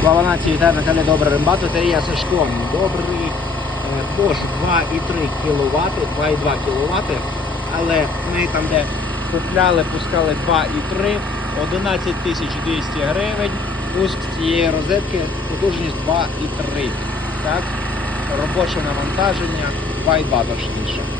Слава нації та Наталя Добра Римбат, батарея Сашком. Добрий е, Bosch 2,3 кВт, 2,2 кВт. Але ми там, де купляли, пускали 2,3, 11 200 гривень. Пуск цієї розетки, потужність 2,3. Так? Робоче навантаження 2,2 точніше.